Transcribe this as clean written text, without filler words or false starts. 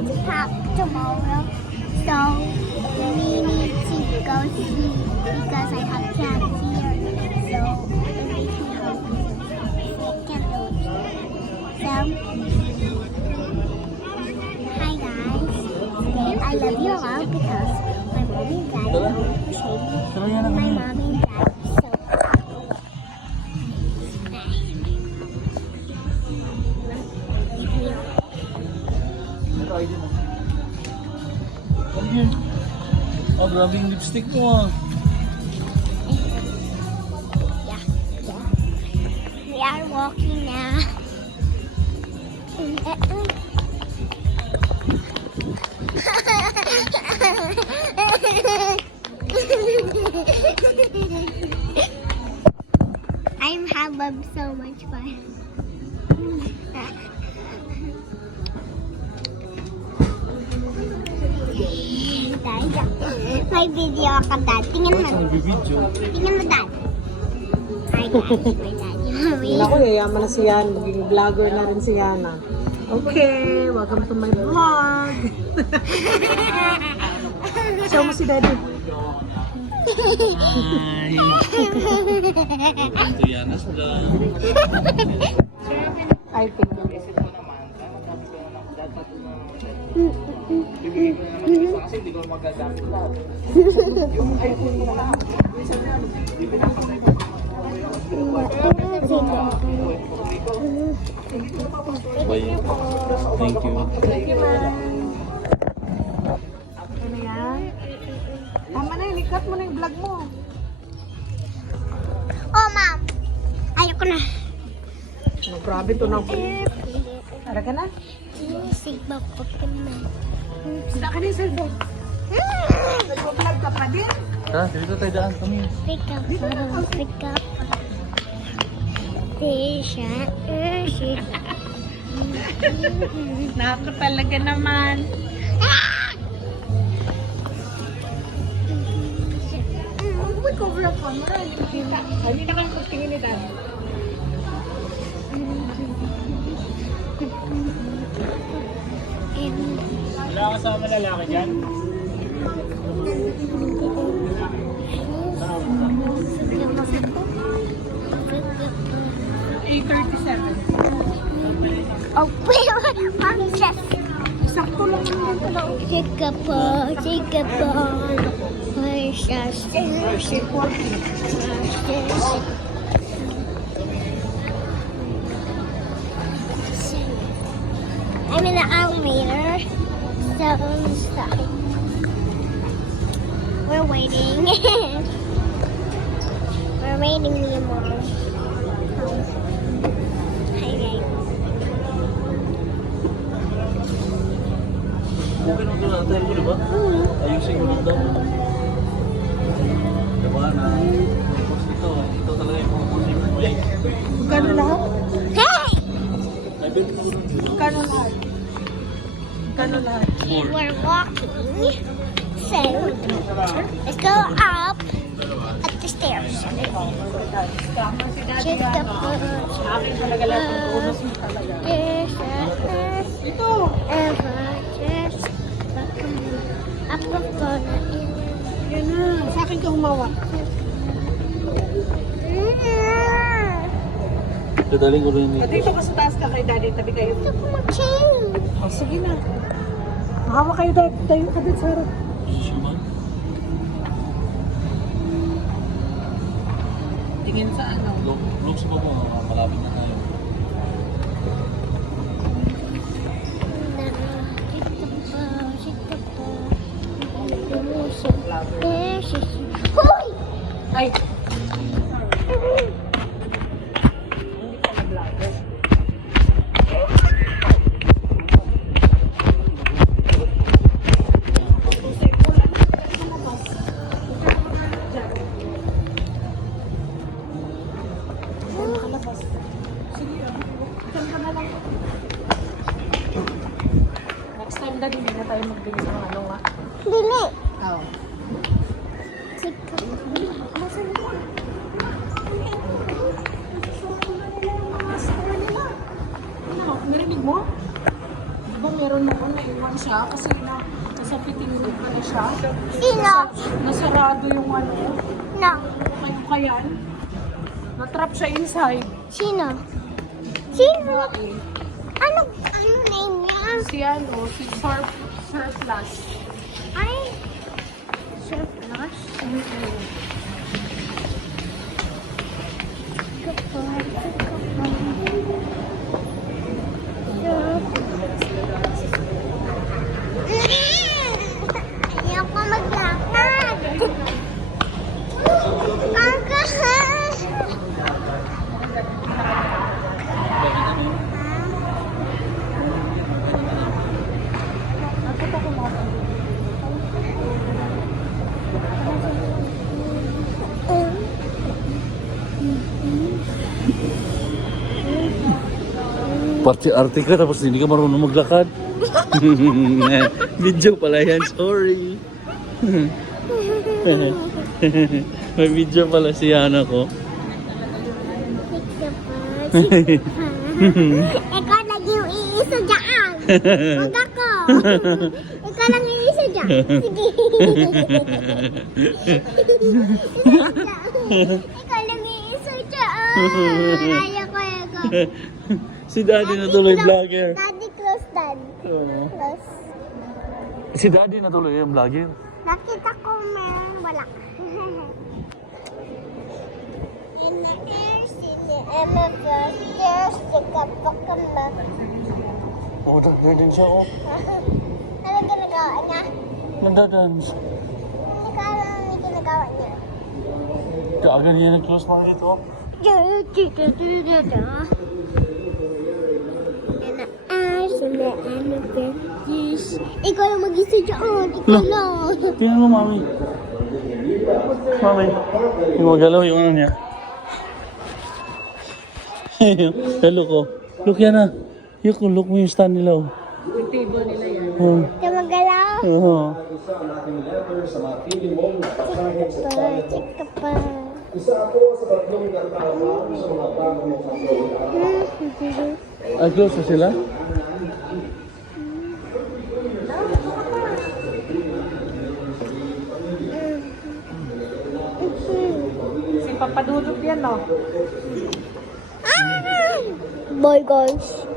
kids have tomorrow, so we need to go see because I have cats here. So it makes me hungry. So I can't do it. So hi guys. Today I love you all because my mommy and daddy are trading. My mommy and daddy. Oh, grabe yung lipstick mo ah. Yeah. We are walking now. I'm having so much fun. May video ka, Dad. Tingnan mo. Nagbibideo. Tingnan mo, Dad. Hi, guys. My daddy. Ako, yayaman na si Yana. Maging vlogger na rin si Yana. Okay, welcome to my vlog. Show mo si Daddy. Hi! Ito yan, nasa lang. I think. Kasi hindi ko magagamit lahat. Yung iPhone mo lang. Bye. Thank you. Thank you, man. Ano na yan? Tama na, ilikat mo na yung vlog mo. Oh, Mom. Ayoko na. Oh, grabe to na. Tara ka na. Sigma Pokemon. Sila ka na yung cellphone. Nag-vlog ka pa din. Ha? Dito tayo daan kami. Pick up. Pick up. Tisha. Nako talaga naman. Mag-cover ang camera. Hindi na kang pagtingin ni Daddy. Wala kasama lalaki dyan? Oh, wait, Mom just Sakto lang naman ito. Chica po. I'm in the elevator, so stop. We're waiting. We're waiting, me and Mom. Hi, guys. Okay lang doon natin mo, diba? Ayusin mo lang daw. Diba na? Tapos ito talaga yung pupusing mo eh. Magkano lahat? Hey! Magkano lahat? Magkano lahat? We're walking. So, let's go up at the stairs. Chica po. Akin talaga lahat ng bonus mo talaga. Ito! Yan na. Sa akin ka humawa. Dadaling ko rin O, dito. dito ka sa taas ka kay Daddy. Tabi kayo. Gusto ko mag-change. O, sige na. Mahawa kayo, Daddy. Tayo ka dito sa harap. Siman? Tingin sa ano. Look sa babo, malapit na tayo. Hoy! Ay! Next time, Daddy, hindi na tayo magbigay ng ano nga. Dili. Oo. Chica. Ano, narinig mo? Di ba meron na ano eh? iwan siya kasi nasa fitting room na siya. Sino? Nasarado yung ano. No. Kaya na-trap siya inside. Sino? Sino? Ano name niya? Si Surplus. Ay, surplus? Ayoko maglakad. Kakahan. Parte-arte ka tapos hindi ka marunong maglakad. Video pala yan, sorry. May video pala si Yana ko. Ikaw lang yung iisa dyan. Huwag ako. Ikaw lang yung iisa dyan. Sige. Ikaw lang yung iisa dyan. Ayoko. Si Daddy na tuloy vlogger. Daddy, close dad. Oo. Close. Si Daddy na tuloy yung vlogger. Nakita ko meron. Wala. And the air, sini, Emma, there's the kapakama. Oh, nag din siya, oh. Ano ginagawa niya? Nagdadance. Hindi ka alam ang ginagawa niya. Kaaga niya nag-close market, oh. Ikaw lang mag-isa dyan. Ikaw lang. Tingnan mo, Mami. Mami. Yung magalaw yung ano niya. Hello ko. Look yan ah. Look mo yung stand nila, oh. Yung table nila yan. Oh. Ikaw magalaw. Oo. Chika pa. Ah, close na sila? Si Papa Dudut yan, no? Boy, guys.